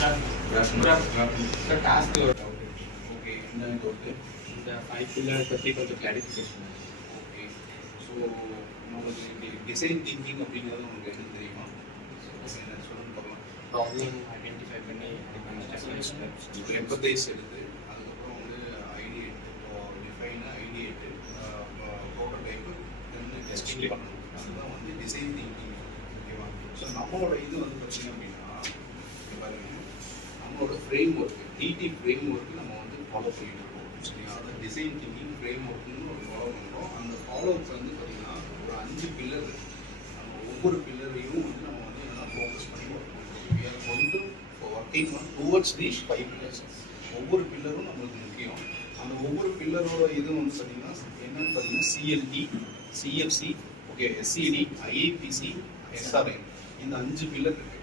The task okay, the 5 pillars the clarification. Okay, so design thinking அப்படிங்கிறது உங்களுக்கு என்ன தெரியுமா? Problem identify பண்ணி steps empathize எடுத்து அதுக்கப்புறம் வந்து ideate or define ideate prototype then testing பண்ணணும். அதுதான் வந்து design thinking. ஓகேவா? ஸோ நம்மளோட இது வந்து பார்த்தீங்க அப்படின்னா பாருங்க நம்மளோட ஃப்ரேம் ஒர்க் டிடி ஃப்ரேம் ஒர்க் நம்ம வந்து ஃபாலோ பண்ணிட்டு இருக்கோம். சரிங்களா? அதை டிசைன் திங்கிங் ஃப்ரேம் ஒர்க்னு ஒரு ஃபாலோ பண்ணுறோம். அந்த ஃபாலோவுக்கு வந்து பார்த்தீங்கன்னா ஒரு 5 பில்லர் இருக்குது. நம்ம ஒவ்வொரு பில்லரையும் வந்து நம்ம வந்து என்னென்னா ஃபோக்கஸ் பண்ணி ஒர்க் பண்ணுறோம். We are going to working on towards these 5 pillars. ஒவ்வொரு பில்லரும் நம்மளுக்கு முக்கியம். அந்த ஒவ்வொரு பில்லரோட இதுவும் வந்து பார்த்தீங்கன்னா என்னென்னு பார்த்தீங்கன்னா CLT, CFC, okay, SCT, IIPC, SRI, இந்த 5 பில்லர் இருக்குது.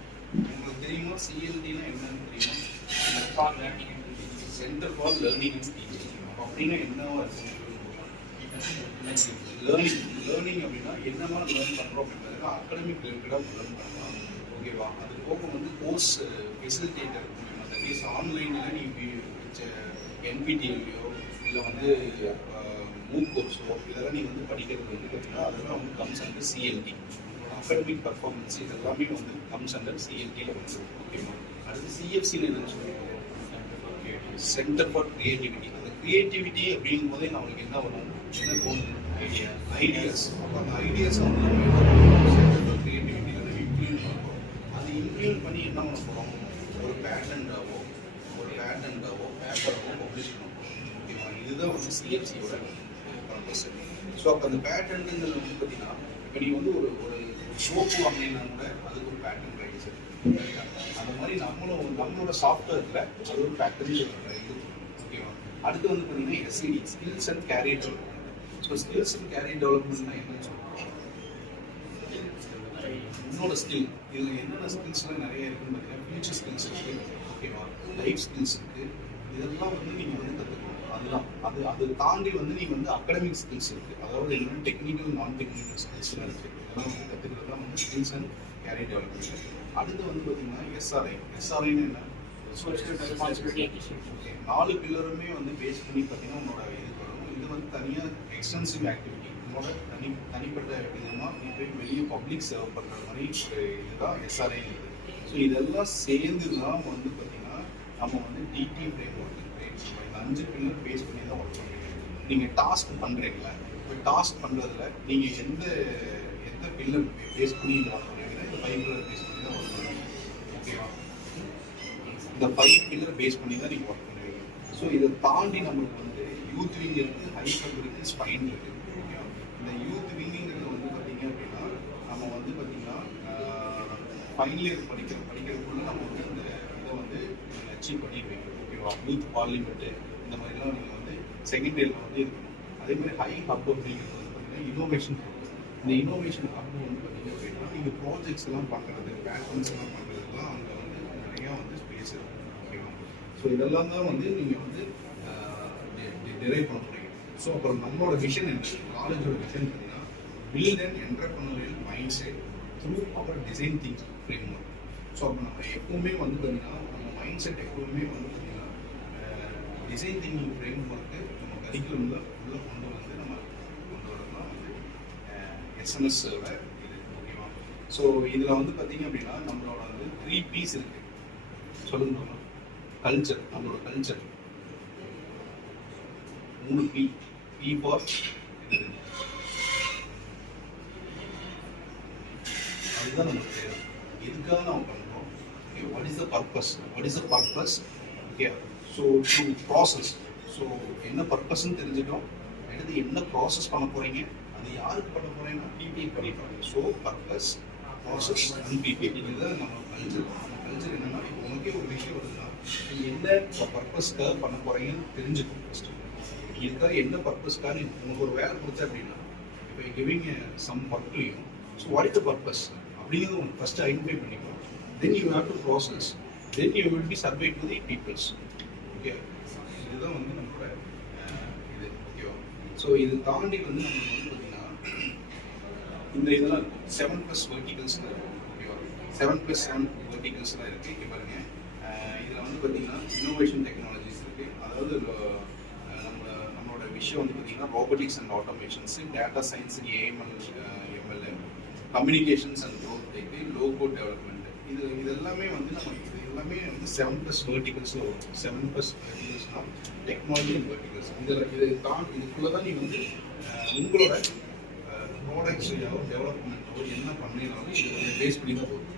உங்களுக்கு தெரியுமா சிஎல்டினா என்னன்னு தெரியுமா? Centre for learning and teaching அப்படின்னா என்னவா இருக்கும்? லேர்னிங் அப்படின்னா என்னமா லேர்ன் பண்ணுறோம் அப்படின்றதுனா அகாடமிக் ரிலேட்டடாக லேர்ன் பண்ணலாம். ஓகேவா? அது போக வந்து கோர்ஸ் ஃபெசிலிட்டேட்டர் தட் இஸ் ஆன்லைனில் நீங்கள் என்பிடிஎல்லையோ இல்லை வந்து மூக் கோர்ஸோ இதெல்லாம் நீங்கள் வந்து படிக்கிறது வந்து பார்த்தீங்கன்னா அதெல்லாம் வந்து comes under CLT. Academic performance இதெல்லாமே வந்து கம்ஸ் அண்டர் சிஎல்டியில் வந்து. ஓகேவா? அடுத்து சிஎஃப்சியில் என்னன்னு சொல்லுவாங்க சென்டர் ஃபார் கிரியேட்டிவிட்டி. அந்த கிரியேட்டிவிட்டி அப்படிங்கும் போதே நம்மளுக்கு என்ன வரும்? என்ன தோணும்? ஐடியாஸ். அப்போ அந்த ஐடியாஸை வந்து நம்ம என்ன பண்ணுறோம்? சென்டர் ஃபார் கிரியேட்டிவிட்டியில் நம்ம இம்ப்ளிமெண்ட் பண்ணுறோம். அது இம்ப்ளிமெண்ட் பண்ணி என்ன பண்ண போகிறோம்? ஒரு பேட்டர்ண்டாவோ பேப்பராவோ பப்ளிஷ் பண்ண போகிறோம். ஓகேவா? இதுதான் வந்து சிஎஃப்சியோட பர்பஸ். ஸோ அப்போ அந்த பேட்டர்ன்ங்கிறது வந்து பார்த்தீங்கன்னா இப்போ நீங்கள் வந்து ஒரு சோப்பு வாங்கினா கூட அதுக்கு ஒரு பேட்டர்ன் ரைட்ஸ் இருக்கு. அந்த மாதிரி நம்மளோட சாஃப்ட்வேரில் அது ஒரு பேட்டர்ன் இது. ஓகேவா? அடுத்து வந்து பார்த்தீங்கன்னா SCT, skills and career development. So skills and career டெவலப்மெண்ட்னா என்னன்னு சொல்லுவாங்க? என்னோட ஸ்கில் இதில் என்னென்ன ஸ்கில்ஸ்லாம் நிறைய இருக்குன்னு பார்த்தீங்கன்னா ஃபியூச்சர் ஸ்கில்ஸ் இருக்குது. ஓகேவா? லைஃப் ஸ்கில்ஸ் இருக்குது. இதெல்லாம் வந்து நீங்கள் வந்து கற்றுக்கணும். அது தாண்டி வந்து நீங்கள் வந்து அகாடமிக் ஸ்கில்ஸ் இருக்குது. அதாவது என்னென்ன டெக்னிக்கல் நான் டெக்னிக்கல் ஸ்கில்ஸ்லாம் இருக்குது. இதெல்லாம் வந்து கற்றுக்கிறது தான் வந்து ஸ்கில்ஸ் அண்ட் கேரியர் டெவலப்மெண்ட். அடுத்து வந்து பார்த்தீங்கன்னா எஸ்ஆர்ஐன்னு என்ன? Social responsibility. ஓகே, 4 பில்லருமே வந்து பேஸ் பண்ணி பார்த்தீங்கன்னா உங்களோட இது வரும். இது வந்து தனியாக எக்ஸ்டென்சிவ் ஆக்டிவிட்டி. உங்களோட தனிப்பட்ட விதமாக நீ போய் வெளியே பப்ளிக் சர்வ் பண்ணுற மாதிரி ஒரு இதுதான் எஸ்ஆர்ஐ. ஸோ இதெல்லாம் சேர்ந்து தான் வந்து பார்த்தீங்கன்னா நம்ம வந்து டிடி ஃப்ரேம் ஒர்க் இந்த 5 பில்லர் பேஸ் பண்ணி தான் ஒர்க் பண்ணுறீங்க. நீங்கள் டாஸ்க் பண்ணுறீங்களா? இப்போ டாஸ்க் பண்ணுறதுல நீங்கள் எந்த பில்லர் பேஸ் பண்ணி ஒர்க் பண்ணுறீங்கன்னா இந்த 5 பில்லர் பேஸ் பண்ணி தான் ஒர்க் பண்ணுறீங்க. ஓகேவா? இந்த 5 பில்லர் பேஸ் பண்ணி தான் நீங்கள் ஒர்க் பண்ணுவீங்க. ஸோ இதை தாண்டி நம்மளுக்கு வந்து யூத் விங் இருக்குது, ஹைப்பர் இருக்குது, ஸ்பைன் இருக்குது. ஓகேவா? இந்த யூத் விங்குங்கிறது வந்து பார்த்தீங்க அப்படின்னா நம்ம வந்து பார்த்தீங்கன்னா ஃபைனல் இயர் படிக்கிறதுக்குள்ள நம்ம வந்து இந்த இதை வந்து அச்சீவ் பண்ணிடுவீங்க. ஓகேவா? யூத் பார்லிமெண்ட்டு இந்த மாதிரிலாம் நீங்கள் வந்து செகண்ட் இயரில் வந்து இருக்கணும். அதே மாதிரி ஹை ஹப் அப்படிங்கிறது வந்து பார்த்தீங்கன்னா இனோவேஷன் ஹப். இந்த இனோவேஷன் ஹப் வந்து பார்த்தீங்க அப்படின்னா நீங்கள் ப்ராஜெக்ட்ஸ் எல்லாம் பார்க்குறது, பேட்டர்ன்ஸ் எல்லாம் பார்க்குறதுலாம் அங்கே வந்து நிறையா வந்து ஸ்பேஸ் இருக்கும். ஓகேவா? ஸோ இதெல்லாம் தான் வந்து நீங்கள் வந்து டிரைவ் பண்ண முடியும். ஸோ அப்புறம் நம்மளோட விஷன் என்ன? காலேஜோட விஷன் பார்த்தீங்கன்னா build and entrepreneurial mindset through our design thinking framework. So அப்போ நம்ம எப்பவுமே வந்து பார்த்தீங்கன்னா நம்ம மைண்ட் செட் எப்பவுமே வந்து பார்த்தீங்கன்னா டிசைன் திங்கிங் ஃப்ரேம் ஒர்க்கு நம்ம கரிக்குலமில் உள்ளே கொண்டு வந்து நம்ம கொண்டு வரலாம் வந்து எஸ்எம்எஸோட இது. ஓகேவா? ஸோ இதில் வந்து பார்த்தீங்க அப்படின்னா நம்மளோட வந்து 3 P's இருக்குது. சொல்லுங்க. கல்ச்சர், நம்மளோட கல்ச்சர் 3 P. P ஃபார் அதுதான் நமக்கு தேவை. எதுக்காக நம்ம பண்ணுறோம்? Okay, what is the purpose? Okay, so to process. So என்ன பர்பஸ்ன்னு தெரிஞ்சுட்டோம். அடுத்து என்ன ப்ராசஸ் பண்ண போகிறீங்க, அது யாருக்கு பண்ண போகிறீங்கன்னா பிபிஐ பண்ணிப்பாங்க. So purpose, process and PPI. இதுதான் நம்ம கல்ச்சர். நம்ம கல்ச்சர் என்னென்னா இப்போ உனக்கே ஒரு விஷயம் வருதுன்னா நீங்கள் என்ன பர்பஸ்க்காக பண்ண போகிறீங்கன்னு தெரிஞ்சுக்கணும். ஃபஸ்ட்டு இதுக்காக என்ன பர்பஸ்க்காக உங்களுக்கு ஒரு வேலை கொடுத்தா அப்படின்னா இப்போ giving some work to you. So what is the purpose அப்படிங்கிறது உங்களுக்கு ஃபஸ்ட்டு ஐடென்டிஃபை பண்ணிக்கலாம். Then you have to process, then you will be survey to the peoples. Okay, இதுதான் வந்து நம்மளோட இது. ஓகேவா? ஸோ இது தாண்டி வந்து நம்மளுக்கு வந்து பார்த்தீங்கன்னா இந்த இதெல்லாம் இருக்கும் 7+ வெர்டிகல்ஸ் இருக்கும். ஓகேவா? 7+7 வெர்டிகல்ஸ்லாம் இருக்குது. இங்கே பாருங்கள் இதில் வந்து பார்த்தீங்கன்னா இன்னோவேஷன் டெக்னாலஜிஸ் இருக்குது. அதாவது நம்மளோட விஷயம் வந்து பார்த்தீங்கன்னா robotics and automations, data science, MLA, communications and growth tech, low code development. இது எல்லாமே வந்து இது எல்லாமே வந்து 7+ வெர்டிகல்ஸில் வரும். 7+ வெர்டிகல்ஸ்னால் டெக்னாலஜி அண்ட் வெர்டிகல்ஸ். இதுக்குள்ளே தான் நீ வந்து உங்களோட ப்ராடக்ட்ஸையோ டெவலப்மெண்ட்டோ என்ன பண்ணினாலும் இது பேஸ் பண்ணி தான் போகும்.